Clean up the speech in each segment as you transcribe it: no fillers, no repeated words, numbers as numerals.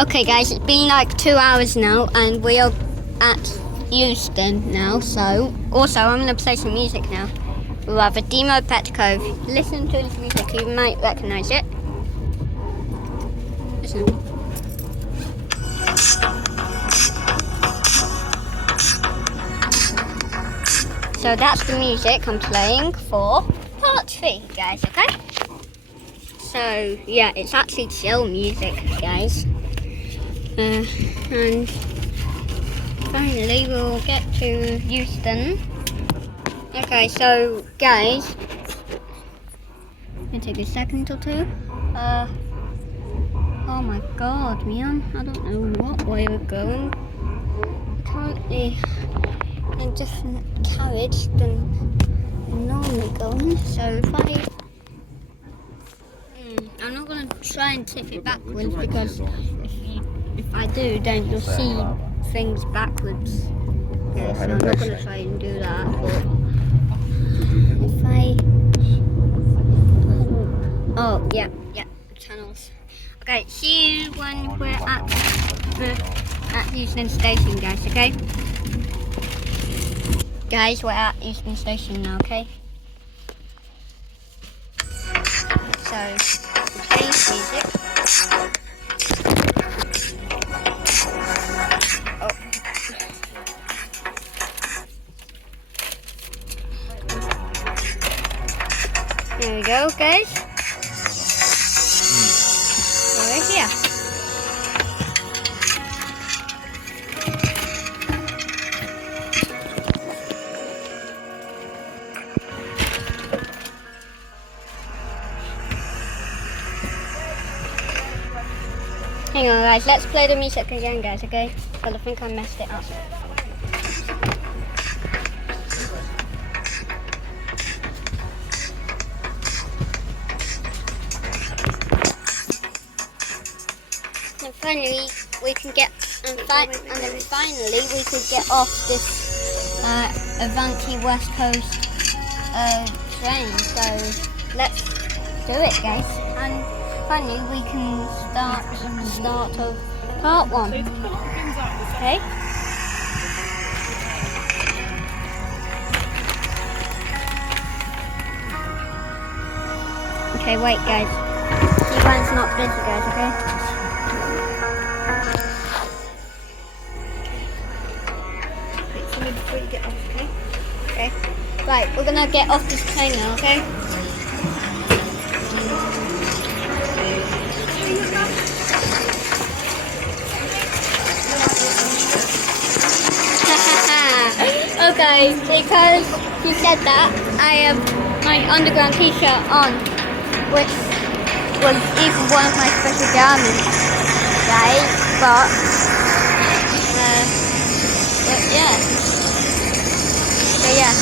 Okay guys, it's been like 2 hours now and we are at Euston now, so also I'm going to play some music now. We'll have a demo Pet Cove. Listen to this music, you might recognise it. Listen. So that's the music I'm playing for part 3 guys, okay? So yeah, it's actually chill music guys. And finally we'll get to Euston. Okay, so guys, it'll take a second or two. Oh my god, man, I don't know what way we're going. Currently in a different carriage than I'm normally going, so if I'm not going to try and tip it backwards because if I do, then you'll see things backwards. Okay, so I'm not going to try and do that, but if oh, yeah, channels. Okay, see you when we're at Euston Station, guys, okay? Guys, we're at Euston Station now, okay? So, change music. Oh. There we go, guys. We're here. Hang on guys, let's play the music again guys, okay? Because I think I messed it up. And finally we can get and then finally we could get off this Avanti West Coast train. So let's do it guys. And finally we can start of part 1. Okay? Okay, wait guys. See when it's not busy guys, okay? Wait for me before you get off, okay? Okay. Right, we're gonna get off this train now, okay? Okay, because you said that, I have my underground t-shirt on, which was even one of my special garments, guys, but yeah. So yeah.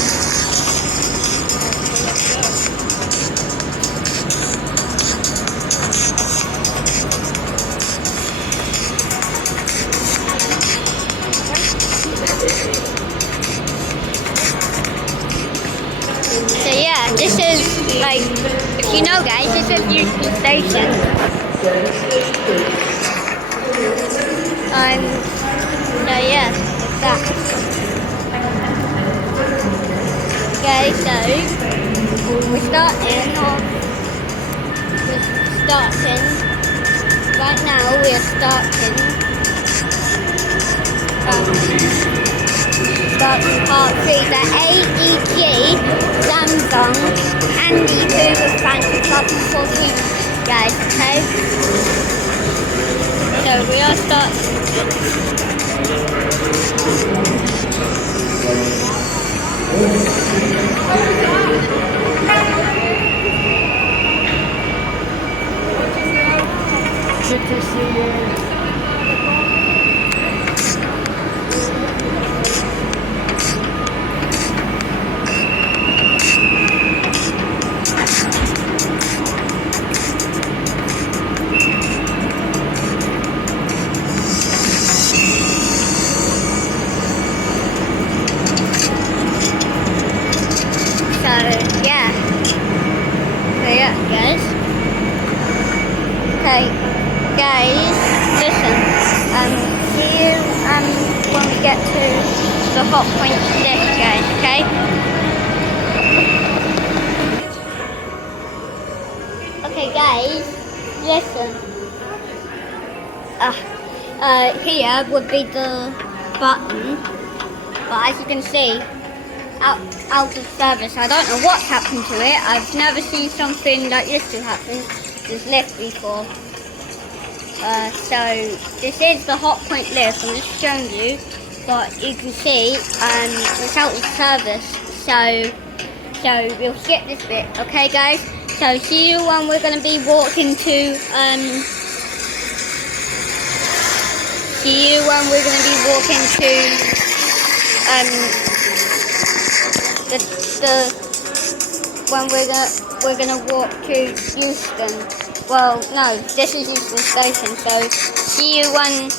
So yeah, this is like, if you know guys, this is Euston Station. So yeah, it's that. Okay, so we're starting, right now we're starting part 3, the AEG, Samsung, and the Hoover fan 2014, guys, okay? So we are starting. Good to see you. Okay, guys, listen. See you when we get to the hot point list, guys. Okay. Okay, guys. Listen. Here would be the button, but as you can see, out of service. I don't know what's happened to it. I've never seen something like this to happen. This lift before. So this is the hot point lift. I'm just showing you, but you can see it's out of service. So we'll skip this bit, okay, guys? So see you when we're going to be walking to See you when we're going to be walking to when we're gonna walk to Euston. Well, no, this is Euston Station. So see you when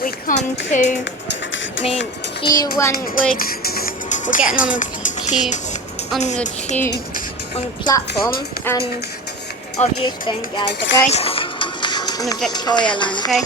we come to. See you when we're getting on the platform of Euston, guys. Okay, on the Victoria line. Okay.